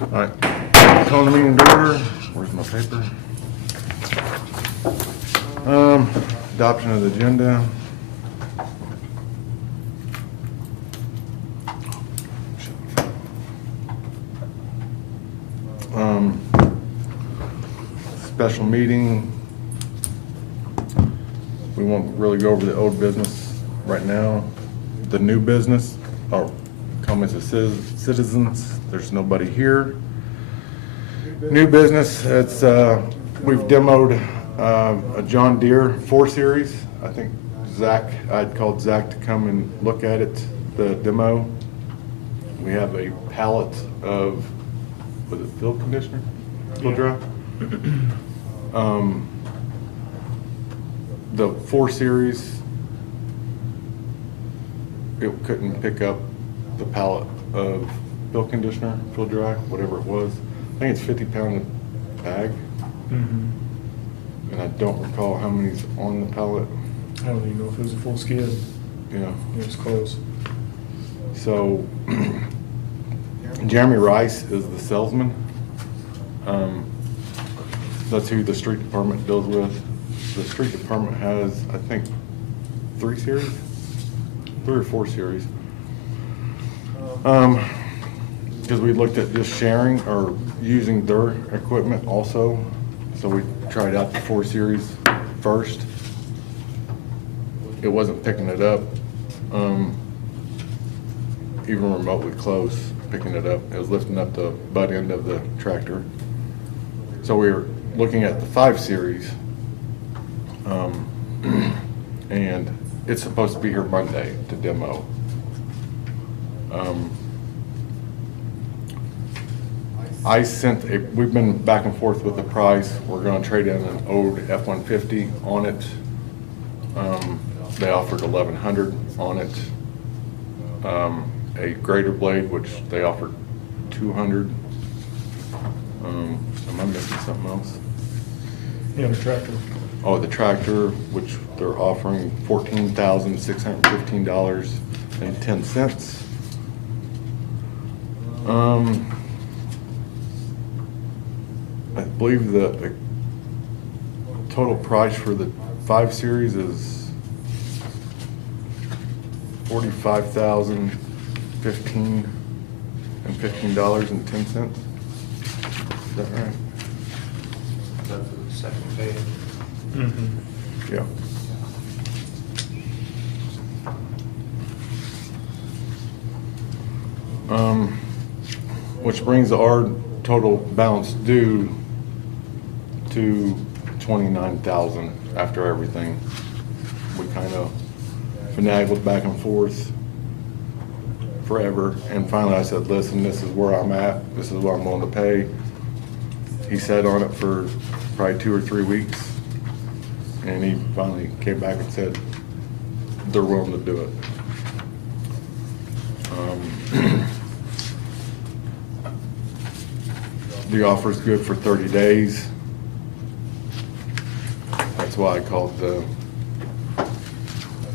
All right, calling the meeting to order. Where's my paper? Adoption of the agenda. Special meeting. We won't really go over the old business right now. The new business, or comments of citizens, there's nobody here. New business, it's, we've demoed a John Deere 4 Series. I think I'd called Zach to come and look at it, the demo. We have a pallet of, was it field conditioner? Field dry? The 4 Series, it couldn't pick up the pallet of field conditioner, field dry, whatever it was. I think it's 50-pound bag. And I don't recall how many's on the pallet. I don't even know if it was a full skid. Yeah. It was close. So Jeremy Rice is the salesman. That's who the street department deals with. The street department has, I think, 3 or 4 series. Because we looked at just sharing or using their equipment also. So we tried out the 4 Series first. It wasn't picking it up, even remotely close, picking it up. It was lifting up the butt end of the tractor. So we were looking at the 5 Series, and it's supposed to be here Monday to demo. We've been back and forth with the price. We're gonna trade in an old F-150 on it. They offered $1,100 on it. A grader blade, which they offered $200. Am I missing something else? Yeah, the tractor. Oh, the tractor, which they're offering $14,615.10. I believe the total price for the 5 Series is $45,015.10. Is that right? That's the second page. Yeah. Which brings our total balance due to $29,000 after everything. We kind of finagled back and forth forever, and finally I said, listen, this is where I'm at, this is what I'm willing to pay. He sat on it for probably 2 or 3 weeks, and he finally came back and said they're willing to do it. The offer is good for 30 days. That's why I called the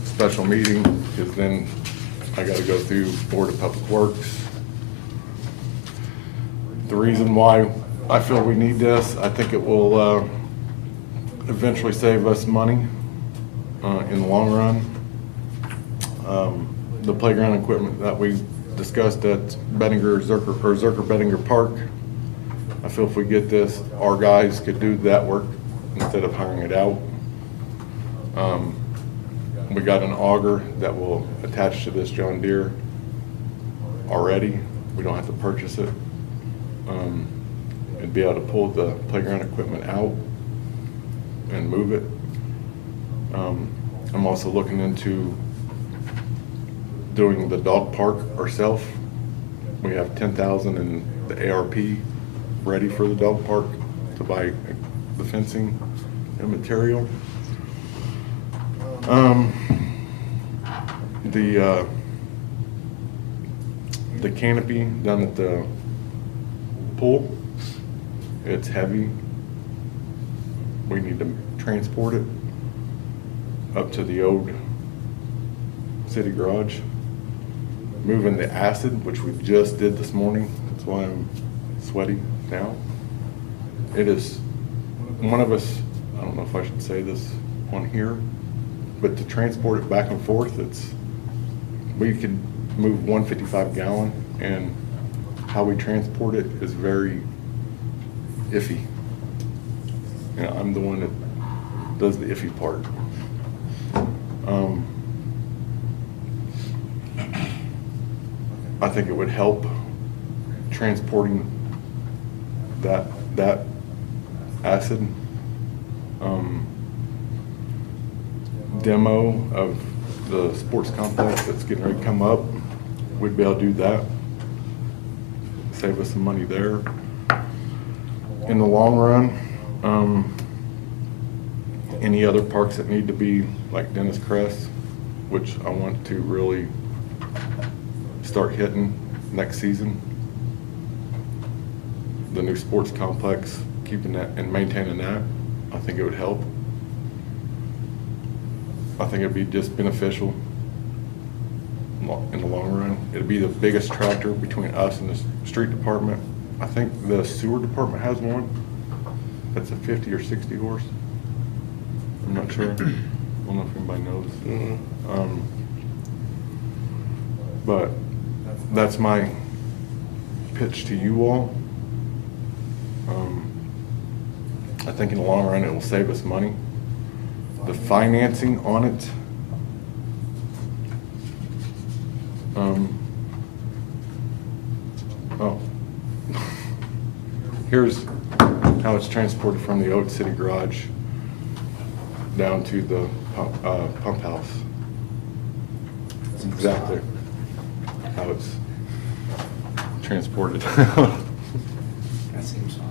special meeting, because then I got to go through Board of Public Works. The reason why I feel we need this, I think it will eventually save us money in the long run. The playground equipment that we discussed at Zerker Bettinger Park, I feel if we get this, our guys could do that work instead of hiring it out. We got an auger that will attach to this John Deere already. We don't have to purchase it. And be able to pull the playground equipment out and move it. I'm also looking into doing the dog park ourselves. We have $10,000 in the ARP ready for the dog park to buy the fencing and material. The canopy down at the pool, it's heavy. We need to transport it up to the old city garage. Moving the acid, which we just did this morning. That's why I'm sweaty now. It is, one of us, I don't know if I should say this on here, but to transport it back and forth, we can move 155 gallon, and how we transport it is very iffy. You know, I'm the one that does the iffy part. I think it would help transporting that acid. Demo of the sports complex that's getting ready to come up, we'd be able to do that. Save us some money there. In the long run, any other parks that need to be, like Dennis Crest, which I want to really start hitting next season. The new sports complex, keeping that and maintaining that, I think it would help. I think it'd be just beneficial in the long run. It'd be the biggest tractor between us and the street department. I think the sewer department has one that's a 50 or 60 horse. I'm not sure. I don't know if anybody knows. But that's my pitch to you all. I think in the long run, it will save us money. The financing on it, here's how it's transported from the Old City Garage down to the pump house. It's exactly how it's transported. That seems fine.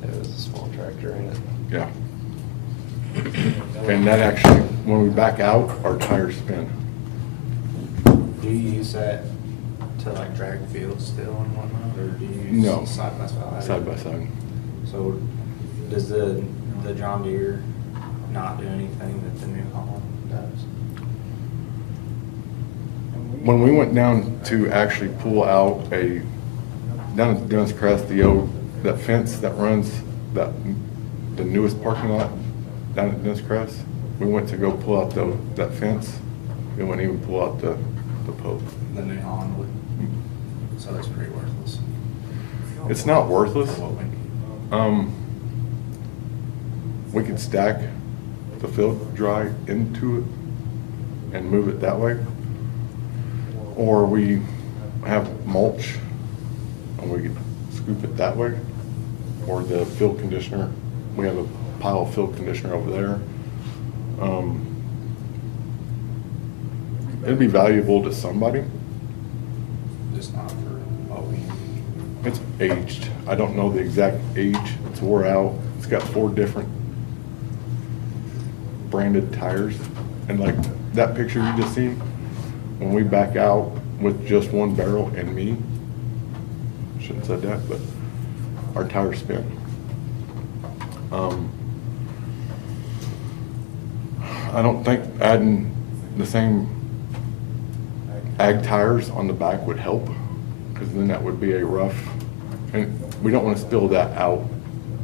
There was a small tractor in it. Yeah. And that actually, when we back out, our tires spin. Do you use that to like drag fields still and whatnot, or do you use No. side by side? Side by side. So does the John Deere not do anything that the New Holland does? When we went down to actually pull out down at Dennis Crest, that fence that runs the newest parking lot down at Dennis Crest, we went to go pull out that fence. We wouldn't even pull out the post. The New Holland would, so that's pretty worthless. It's not worthless. For what we need. We could stack the field dry into it and move it that way. Or we have mulch and we could scoop it that way. Or the field conditioner, we have a pile of field conditioner over there. It'd be valuable to somebody. Just not for what we need. It's aged. I don't know the exact age. It's wore out. It's got 4 different branded tires. And like that picture you just seen, when we back out with just one barrel and me, shouldn't have said that, but our tires spin. I don't think adding the same ag tires on the back would help, because then that would be a rough, and we don't want to spill that out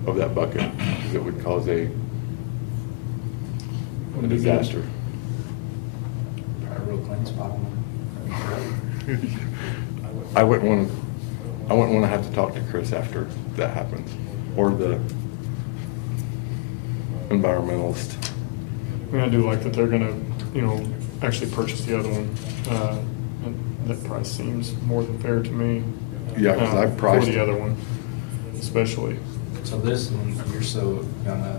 of that bucket, because it would cause a disaster. Probably a real clean spot on them. I wouldn't want to have to talk to Chris after that happens, or the environmentalist. I mean, I do like that they're gonna, actually purchase the other one. And that price seems more than fair to me. Yeah, 'cause I priced For it. the other one, especially. So this one, you're still gonna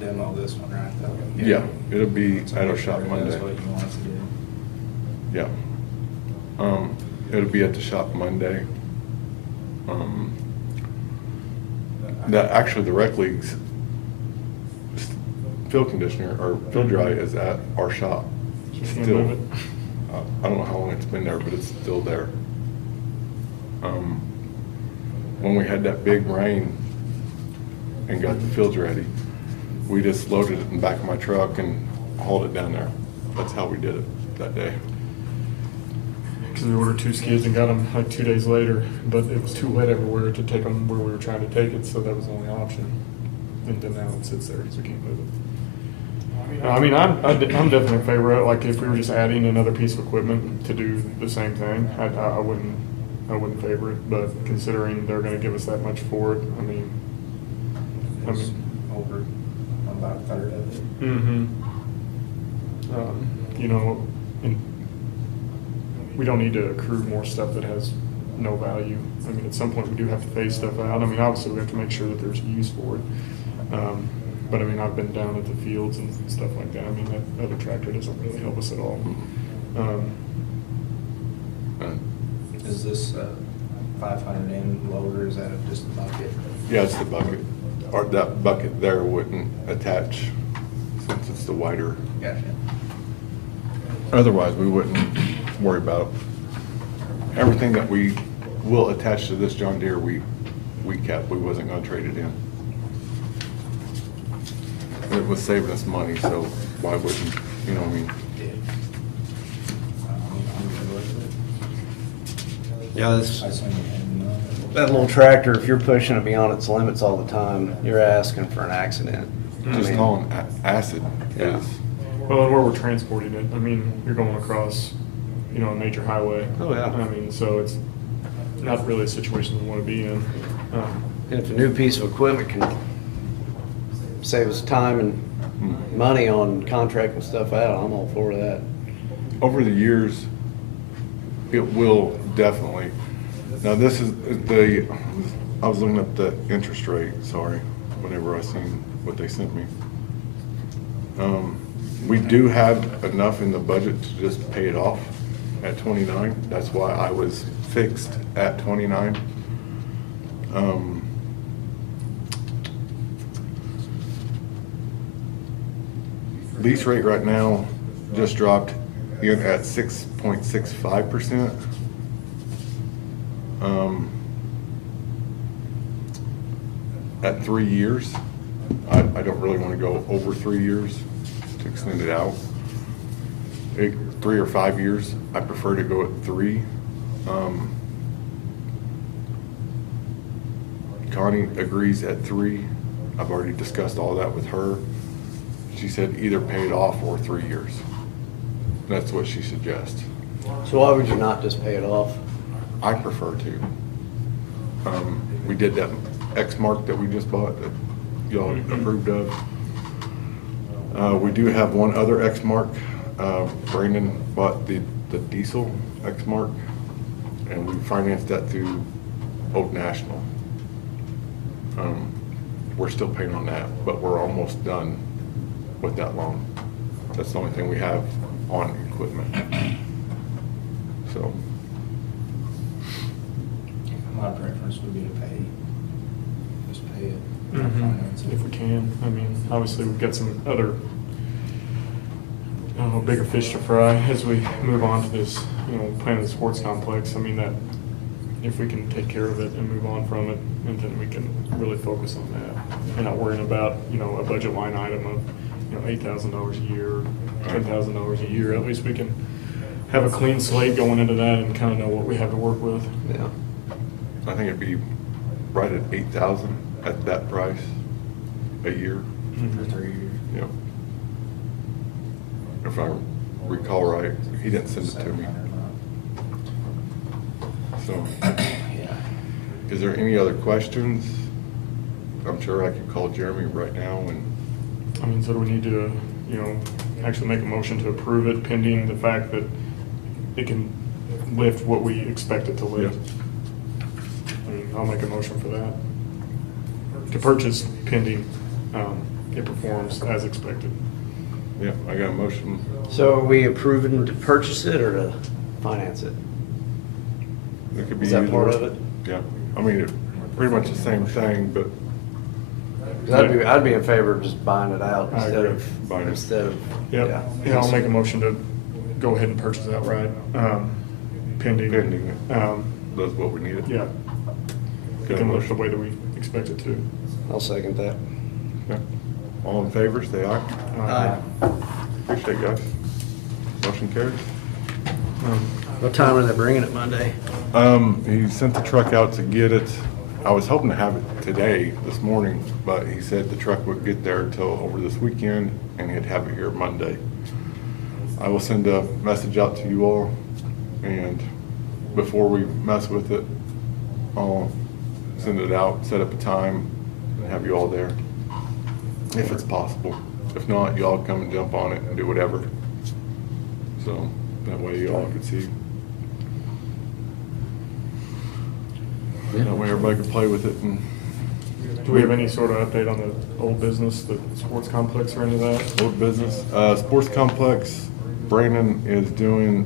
demo this one, right? though? Yeah, it'll be So at our shop that's Monday. what you want us to do. Yeah. It'll be at the shop Monday. Actually, the rec league's field conditioner, or field dry, is at our shop. So you can't Still. move it? I don't know how long it's been there, but it's still there. When we had that big rain and got the fields ready, we just loaded it in the back of my truck and hauled it down there. That's how we did it that day. because we ordered 2 skids and got them like 2 days later, but it was too wet everywhere to take them where we were trying to take it, so that was the only option. And then now it sits there, so we can't move it. I mean, I'm definitely in favor of it. Like, if we were just adding another piece of equipment to do the same thing, I wouldn't favor it, but considering they're gonna give us that much for it, I mean. It's over about a third of it. Mm-hmm. You know, and we don't need to accrue more stuff that has no value. I mean, at some point, we do have to phase stuff out. I mean, obviously, we have to make sure that there's use for it. But I mean, I've been down at the fields and stuff like that. I mean, that other tractor doesn't really help us at all. Is this 500N loader, is that just a bucket? Yeah, it's the bucket, or that bucket there wouldn't attach since it's the wider. Gotcha. Otherwise, we wouldn't worry about it. Everything that we will attach to this John Deere, we kept, we wasn't gonna trade it in. It was saving us money, so why wouldn't, you know what I mean? I'm good with it. Yeah, I this, assume you had none. that little tractor, if you're pushing it beyond its limits all the time, you're asking for an accident. I Just mean, hauling acid Yeah. is, Well, and where we're transporting it, I mean, you're going across, you know, a major highway. Oh, yeah. I mean, so it's not really a situation we want to be in. And if a new piece of equipment can save us time and money on contracting stuff out, I'm all for that. over the years, it will definitely. Now, this is I was looking up the interest rate, sorry, whenever I seen what they sent me. We do have enough in the budget to just pay it off at 29. That's why I was fixed at 29. Lease rate right now just dropped in at 6.65%. At 3 years, I don't really want to go over 3 years to extend it out. 3 or 5 years, I prefer to go at 3. Connie agrees at 3. I've already discussed all that with her. She said either pay it off or 3 years. That's what she suggests. So why would you not just pay it off? I prefer to. We did that X-Mark that we just bought that y'all approved of. We do have one other X-Mark. Brandon bought the diesel X-Mark, and we financed that through Old National. We're still paying on that, but we're almost done with that loan. That's the only thing we have on equipment. So, My preference would be to pay, just pay it. Finance it. If we can. I mean, obviously, we've got some other, I don't know, bigger fish to fry as we move on to this, you know, plan of the sports complex. I mean, that, if we can take care of it and move on from it, and then we can really focus on that. And not worrying about, you know, a budget line item of, you know, $8,000 a year, $10,000 a year. At least we can have a clean slate going into that and kind of know what we have to work with. Yeah. I think it'd be right at 8,000 at that price a year. For 3 years. Yep. If I recall right, he didn't send it to me. 700 a month. So, Yeah. is there any other questions? I'm sure I could call Jeremy right now and, I mean, so do we need to, you know, actually make a motion to approve it pending the fact that it can lift what we expect it to lift? I mean, I'll make a motion for that. To purchase pending, it performs as expected. yeah, I got a motion. So are we approving to purchase it or to finance it? It could be Is that either. part of it? Yeah, I mean, it's pretty much the same thing, but 'Cause I'd be in favor of just buying it out I instead agree. of, Buying it. instead of. Yep, yeah, I'll make a motion to go ahead and purchase outright, pending. Pending. Um, that's what we needed. yeah, it Got a can lift the motion. way that we expect it to. I'll second that. Okay. All in favor, say aye. Aye. Appreciate it, guys. Motion carries. What time are they bringing it Monday? He sent the truck out to get it. I was hoping to have it today, this morning, but he said the truck would get there till over this weekend and he'd have it here Monday. I will send a message out to you all, and before we mess with it, I'll send it out, set up a time, and have you all there, if it's possible. If not, you all come and jump on it and do whatever. So that way you all can see. That way everybody can play with it. And Do we have any sort of update on the old business, the sports complex or any of that? old business, sports complex, Brandon is doing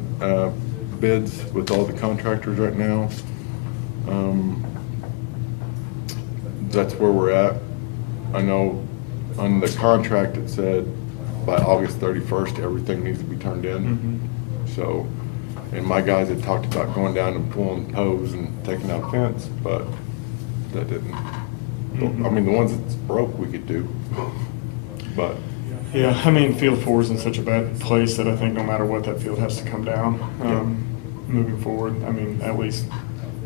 bids with all the contractors right now. That's where we're at. I know on the contract it said by August 31st, everything needs to be turned in. So, and my guys had talked about going down and pulling posts and taking out fence, but that didn't. I mean, the ones that's broke we could do, but Yeah, I mean, Field 4 is in such a bad place that I think no matter what, that field has to come down, moving forward. I mean, at least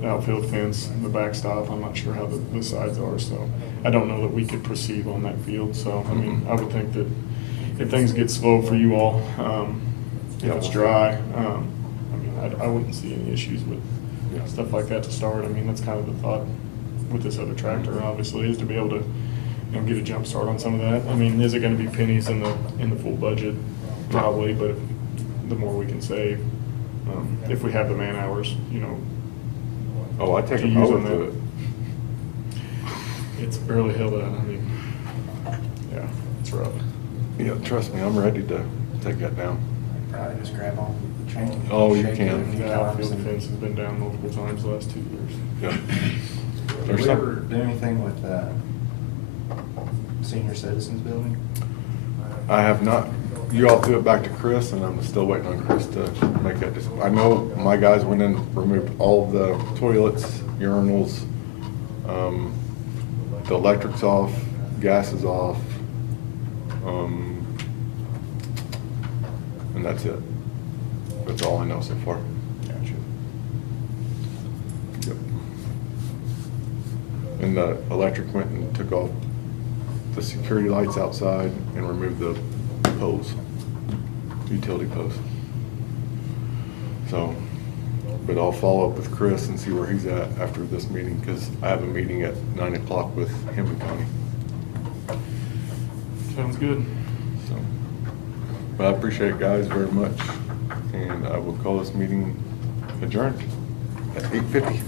the outfield fence, the backstop, I'm not sure how the sides are, so I don't know that we could proceed on that field. So, I mean, I would think that if things get slow for you all, if it's dry, I mean, I wouldn't see any issues with stuff like that to start. I mean, that's kind of the thought with this other tractor, obviously, is to be able to, you know, get a jump start on some of that. I mean, is it gonna be pennies in the full budget? Probably, but the more we can save, if we have the man hours, you know. oh, I take To a use mower on to that. it. It's barely held out. I mean, yeah, it's rough. Yeah, trust me, I'm ready to take that down. Probably just grab on the chain. Oh, you shake it can. a few The times outfield and- fence has been down multiple times the last 2 years. Yeah. Did There's we ever some, do anything with senior citizens building? I have not, you all threw it back to Chris, and I'm still waiting on Chris to make that decision. I know my guys went in, removed all the toilets, urinals, the electric's off, gas is off, and that's it. That's all I know so far. Gotcha. Yep. And the electric went and took off the security lights outside and removed the poles, utility poles. So, but I'll follow up with Chris and see where he's at after this meeting, because I have a meeting at 9 o'clock with him and Connie. Sounds good. So, but I appreciate it, guys, very much, and I will call this meeting adjourned at 8:50.